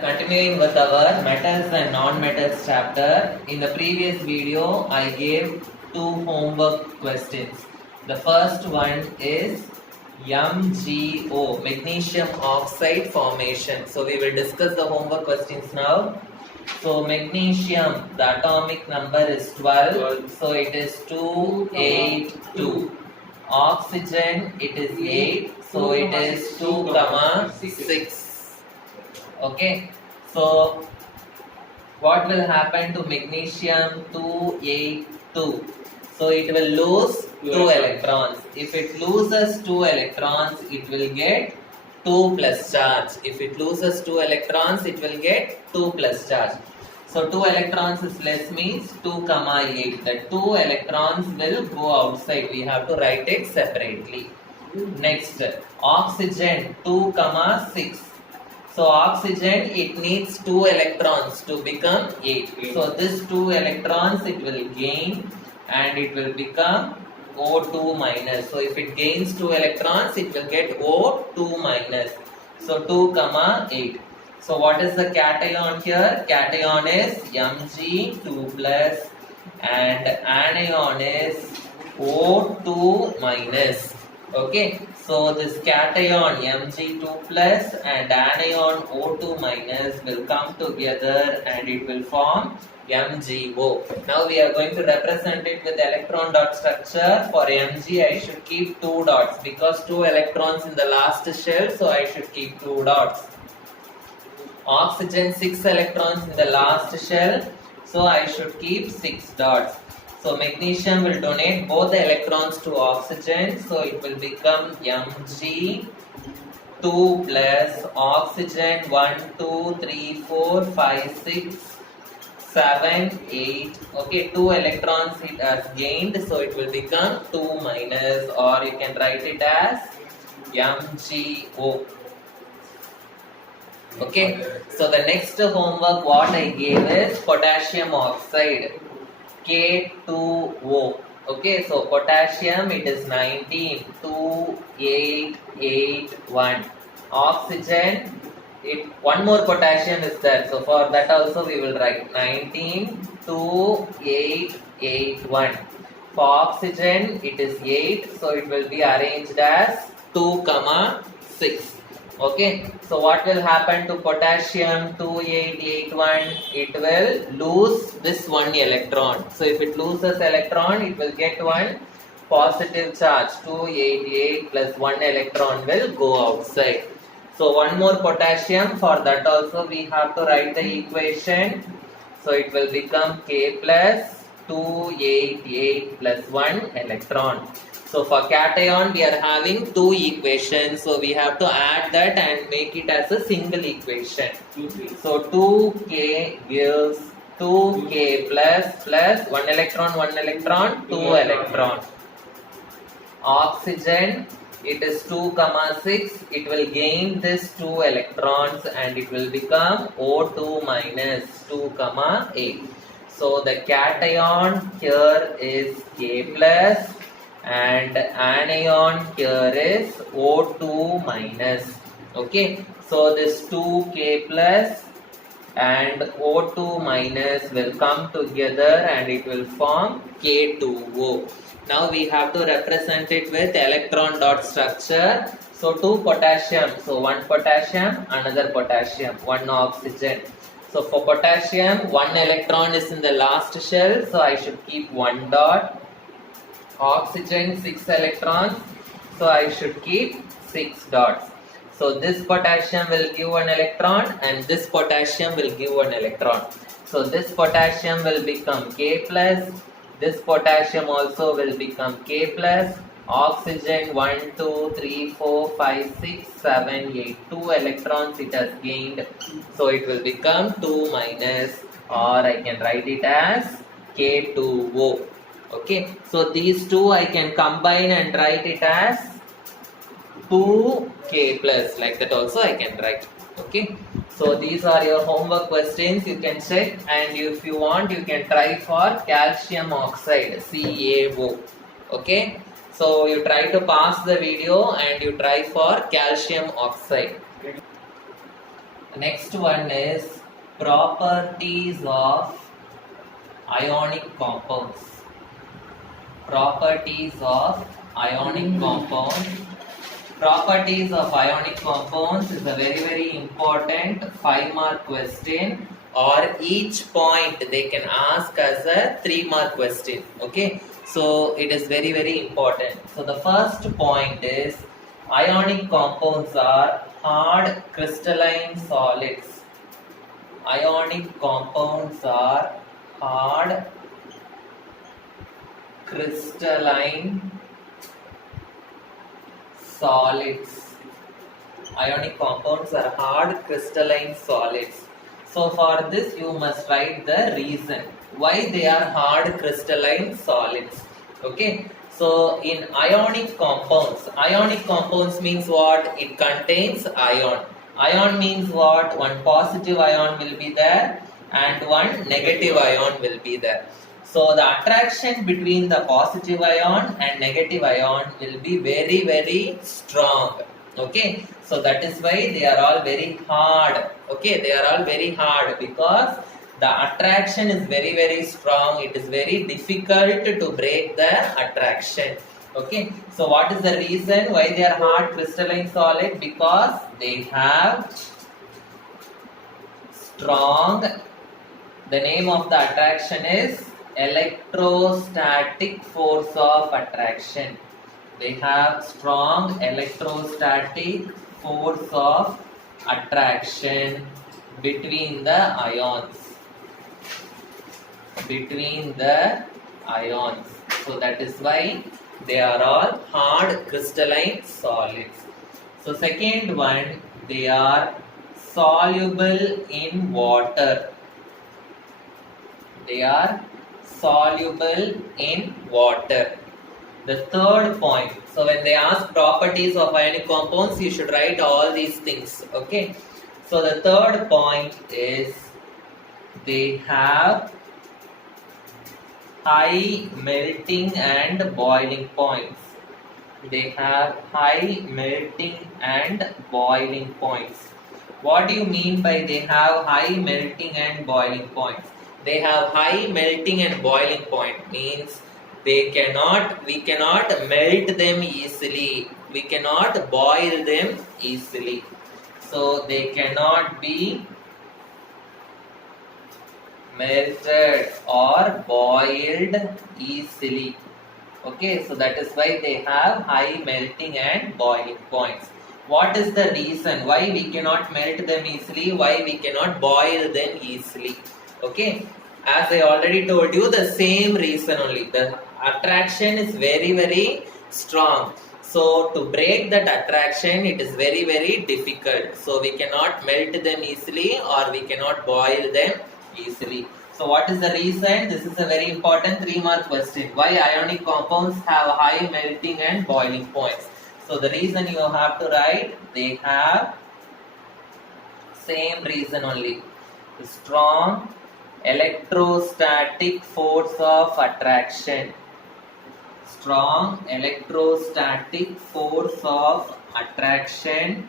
Continuing with our metals and non-metals chapter, in the previous video I gave two homework questions. The first one is MgO, magnesium oxide formation. So we will discuss the homework questions now. So magnesium, the atomic number is 12, so it is 282. Oxygen, it is 8, so it is 2, 6. Okay, so what will happen to magnesium 282? So it will lose 2 electrons. If it loses 2 electrons, it will get 2 plus charge. If it loses 2 electrons, it will get 2 plus charge. So 2 electrons is less means 2, 8. The 2 electrons will go outside. We have to write it separately. Next, oxygen 2, 6. So oxygen, it needs 2 electrons to become 8. So this 2 electrons it will gain and it will become O2 minus. So if it gains 2 electrons, it will get O2 minus. So 2, 8. So what is the cation here? Cation is Mg2 plus and anion is O2 minus. Okay, so this cation Mg2 plus and anion O2 minus will come together and it will form MgO. Now we are going to represent it with electron dot structure. For Mg I should keep 2 dots because 2 electrons in the last shell, so I should keep 2 dots. Oxygen 6 electrons in the last shell, so I should keep 6 dots. So magnesium will donate both the electrons to oxygen, so it will become Mg2 plus oxygen 1, 2, 3, 4, 5, 6, 7, 8. Okay, 2 electrons it has gained, so it will become 2 minus, or you can write it as MgO. Okay, so the next homework what I gave is potassium oxide. K2O. Okay, so potassium it is 19, 2, 8, 8, 1. Oxygen, one more potassium is there. So for that also we will write 19, 2, 8, 8, 1. For oxygen it is 8, so it will be arranged as 2, 6. Okay, so what will happen to potassium 2881? It will lose this one electron. So if it loses electron, it will get one positive charge. 288 plus 1 electron will go outside. So one more potassium, for that also we have to write the equation. So it will become K plus 288 plus 1 electron. So for cation we are having 2 equations, so we have to add that and make it as a single equation. So 2k gives 2k plus 1 electron, 2 electron. Oxygen, it is 2, 6. It will gain this 2 electrons and it will become O2 minus 2, 8. So the cation here is K plus and anion here is O2 minus. Okay, so this 2K plus and O2 minus will come together and it will form K2O. Now we have to represent it with electron dot structure. So 2 potassium, so 1 potassium, another potassium, 1 oxygen. So for potassium, 1 electron is in the last shell, so I should keep 1 dot. Oxygen 6 electrons, so I should keep 6 dots. So this potassium will give 1 electron and this potassium will give 1 electron. So this potassium will become K plus, this potassium also will become K plus. Oxygen 1, 2, 3, 4, 5, 6, 7, 8. 2 electrons it has gained, so it will become 2 minus, or I can write it as K2O. Okay, so these two I can combine and write it as 2k plus, like that also I can write. Okay, so these are your homework questions, you can check, and if you want you can try for calcium oxide, CaO. Okay, so you try to pause the video and you try for calcium oxide. The next one is properties of ionic compounds. Properties of ionic compounds. Properties of ionic compounds is a very important 5-mark question, or each point they can ask as a 3-mark question. Okay, so it is very important. So the first point is ionic compounds are hard crystalline solids. Ionic compounds are hard crystalline solids. Ionic compounds are hard crystalline solids. So for this you must write the reason why they are hard crystalline solids. Okay. So in ionic compounds means what? It contains ion. Ion means what? One positive ion will be there and one negative ion will be there. So the attraction between the positive ion and negative ion will be very strong. Okay, so that is why they are all very hard. Okay, they are all very hard because the attraction is very strong. It is very difficult to break the attraction. Okay, so what is the reason why they are hard crystalline solid? Because they have strong, the name of the attraction is electrostatic force of attraction. They have strong electrostatic force of attraction between the ions. So that is why they are all hard crystalline solids. So second one, they are soluble in water. They are soluble in water. The third point, so when they ask properties of ionic compounds, you should write all these things. Okay, so the third point is they have high melting and boiling points. They have high melting and boiling points. What do you mean by they have high melting and boiling points? They have high melting and boiling point means we cannot melt them easily. We cannot boil them easily. So they cannot be melted or boiled easily. Okay, so that is why they have high melting and boiling points. What is the reason why we cannot melt them easily? Why we cannot boil them easily? Okay, as I already told you, the same reason only. The attraction is very strong. So to break that attraction, it is very difficult. So we cannot melt them easily or we cannot boil them easily. So what is the reason? This is a very important 3-mark question. Why ionic compounds have high melting and boiling points? So the reason you have to write, they have same reason only. Strong electrostatic force of attraction. Strong electrostatic force of attraction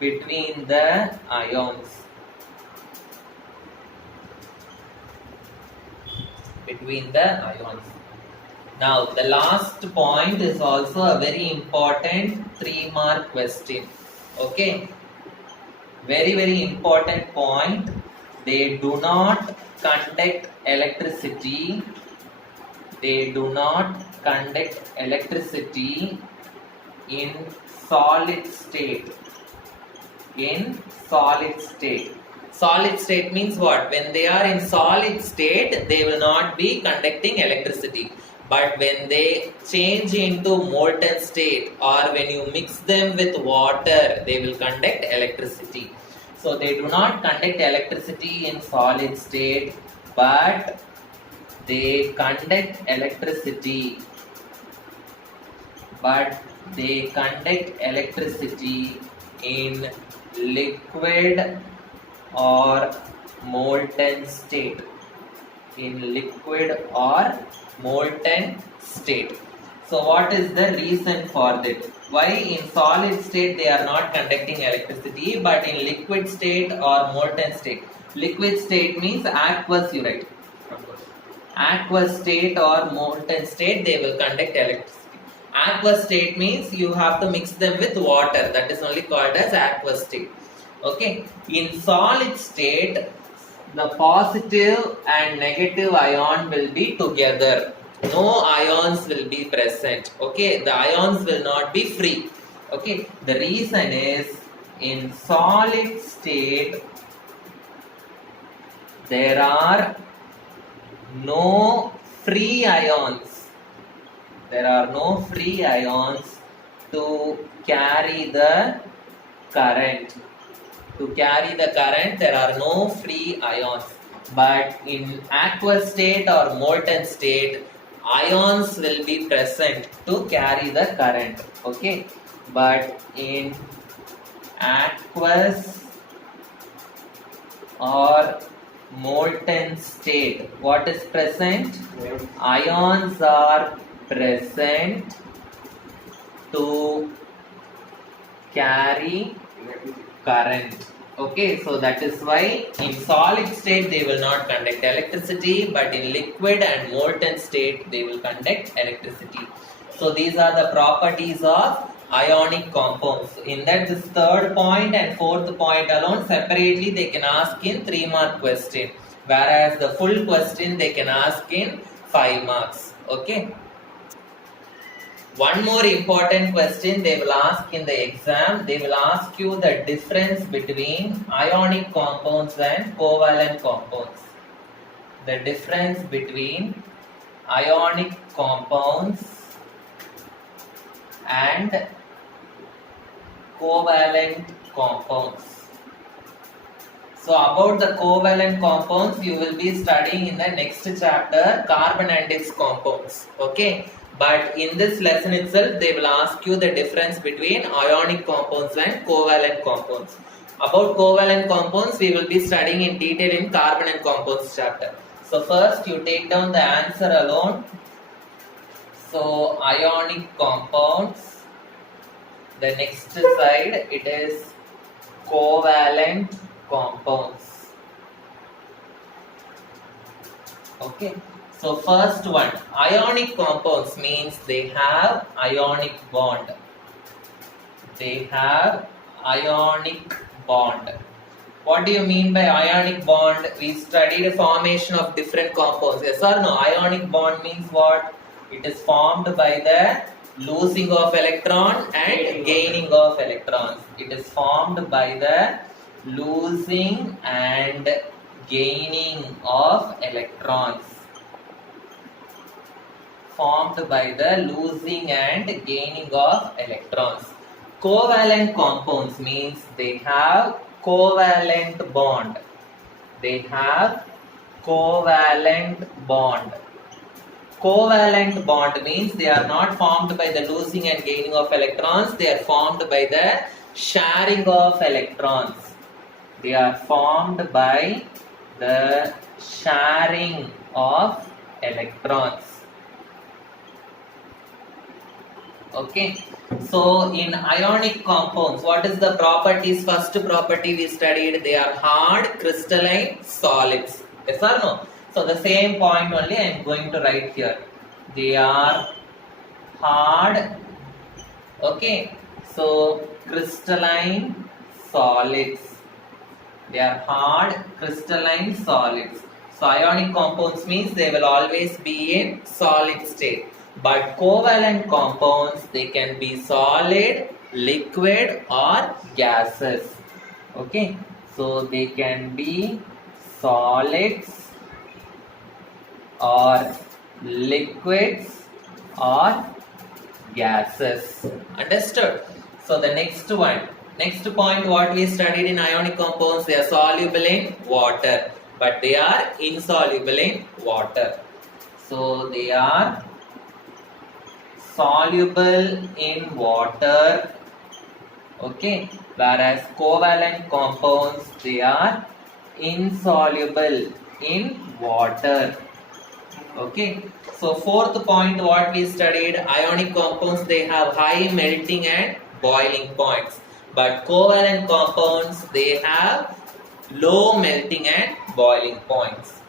between the ions. Now the last point is also a very important 3-mark question. Okay, very important point. They do not conduct electricity. They do not conduct electricity in solid state. Solid state means what? When they are in solid state, they will not be conducting electricity. But when they change into molten state or when you mix them with water, they will conduct electricity. So they do not conduct electricity in solid state, but they conduct electricity. In liquid or molten state. So what is the reason for that? Why in solid state they are not conducting electricity, but in liquid state or molten state? Liquid state means aqueous, you write. Aqueous state or molten state, they will conduct electricity. Aqueous state means you have to mix them with water. That is only called as aqueous state. Okay. In solid state, the positive and negative ion will be together. No ions will be present. Okay. The ions will not be free. Okay. The reason is in solid state, there are no free ions. There are no free ions to carry the current. To carry the current, there are no free ions. But in aqueous state or molten state, ions will be present to carry the current. Okay. But in aqueous or molten state, what is present? Ions are present to carry current. Okay, so that is why in solid state they will not conduct electricity, but in liquid and molten state they will conduct electricity. So these are the properties of ionic compounds. In that, this third point and fourth point alone separately they can ask in 3-mark question, whereas the full question they can ask in 5 marks. Okay. One more important question they will ask in the exam. They will ask you the difference between ionic compounds and covalent compounds. The difference between ionic compounds and covalent compounds. So about the covalent compounds you will be studying in the next chapter, carbon and its compounds. Okay. But in this lesson itself, they will ask you the difference between ionic compounds and covalent compounds. About covalent compounds, we will be studying in detail in carbon and compounds chapter. So first, you take down the answer alone. So ionic compounds. The next side, it is covalent compounds. Okay. So first one, ionic compounds means they have ionic bond. They have ionic bond. What do you mean by ionic bond? We studied the formation of different compounds. Yes or no? Ionic bond means what? It is formed by the losing of electron and gaining of electrons. It is formed by the losing and gaining of electrons. Formed by the losing and gaining of electrons. Covalent compounds means they have covalent bond. They have covalent bond. Covalent bond means they are not formed by the losing and gaining of electrons. They are formed by the sharing of electrons. They are formed by the sharing of electrons. Okay, so in ionic compounds, what is the properties? First property we studied, they are hard, crystalline, solids. Yes or no? So the same point only I am going to write here. They are hard, okay, so crystalline solids. They are hard, crystalline solids. So ionic compounds means they will always be in solid state. But covalent compounds, they can be solid, liquid or gases. Okay, so they can be solids or liquids or gases. Understood? So the next point what we studied in ionic compounds, they are soluble in water, but they are insoluble in water. So they are soluble in water, okay, whereas covalent compounds, they are insoluble in water. Okay, so fourth point what we studied, ionic compounds, they have high melting and boiling points, but covalent compounds, they have low melting and boiling points.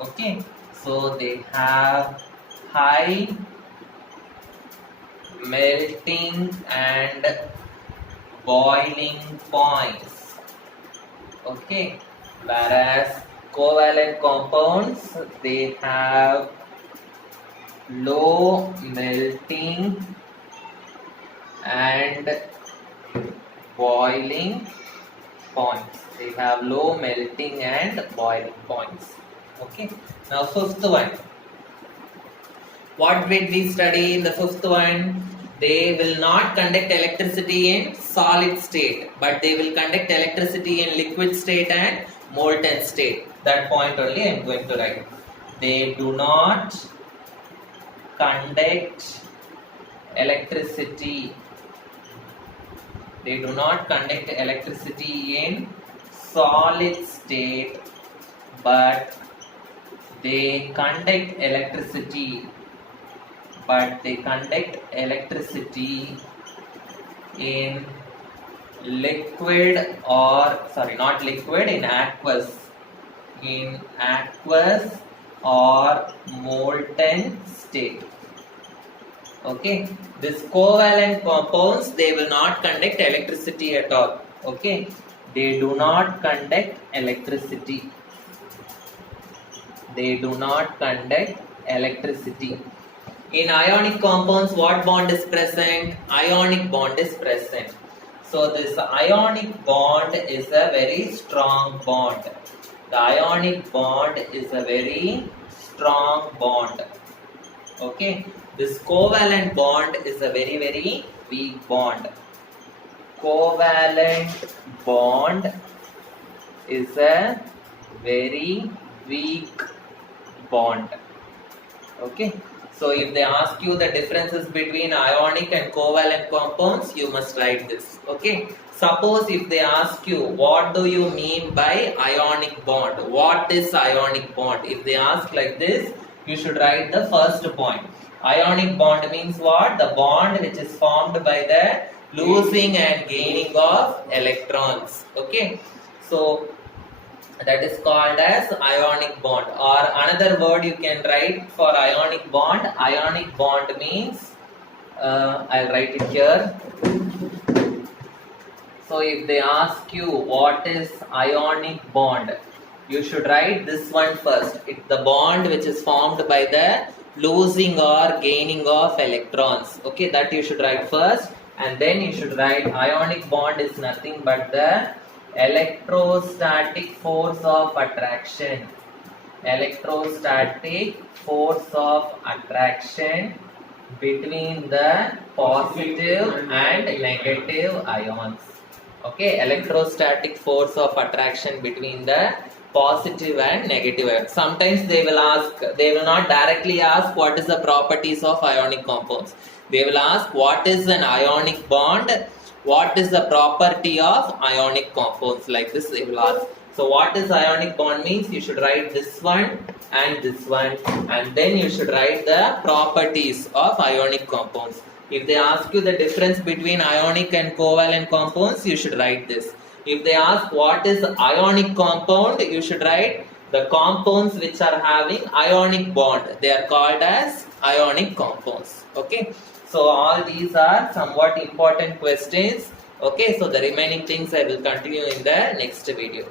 Okay, so they have high melting and boiling points. Okay, whereas covalent compounds, they have low melting and boiling points. They have low melting and boiling points. Okay, now fifth one. What did we study in the fifth one? They will not conduct electricity in solid state, but they will conduct electricity in liquid state and molten state. That point only I am going to write. They do not conduct electricity. They do not conduct electricity in solid state, but they conduct electricity in liquid, or sorry, not liquid, in aqueous or molten state. Okay, this covalent compounds, they will not conduct electricity at all. Okay, they do not conduct electricity. In ionic compounds, what bond is present? Ionic bond is present. So this ionic bond is a very strong bond. The ionic bond is a very strong bond. Okay, this covalent bond is a very, very weak bond. Covalent bond is a very weak bond. Okay, so if they ask you the differences between ionic and covalent compounds, you must write this. Okay, suppose if they ask you what do you mean by ionic bond, what is ionic bond? If they ask like this, you should write the first point. Ionic bond means what? The bond which is formed by the losing and gaining of electrons. Okay, so that is called as ionic bond, or another word you can write for ionic bond. Ionic bond means, I'll write it here. So if they ask you what is ionic bond, you should write this one first. It's the bond which is formed by the losing or gaining of electrons. Okay, that you should write first, and then you should write ionic bond is nothing but the electrostatic force of attraction. Electrostatic force of attraction between the positive and negative ions. Okay, electrostatic force of attraction between the positive and negative ions. Sometimes they will not directly ask what is the properties of ionic compounds. They will ask what is an ionic bond, what is the property of ionic compounds, like this they will ask. So what is ionic bond means, you should write this one and this one, and then you should write the properties of ionic compounds. If they ask you the difference between ionic and covalent compounds, you should write this. If they ask what is ionic compound, you should write the compounds which are having ionic bond. They are called as ionic compounds. Okay, so all these are somewhat important questions. Okay, so the remaining things I will continue in the next video.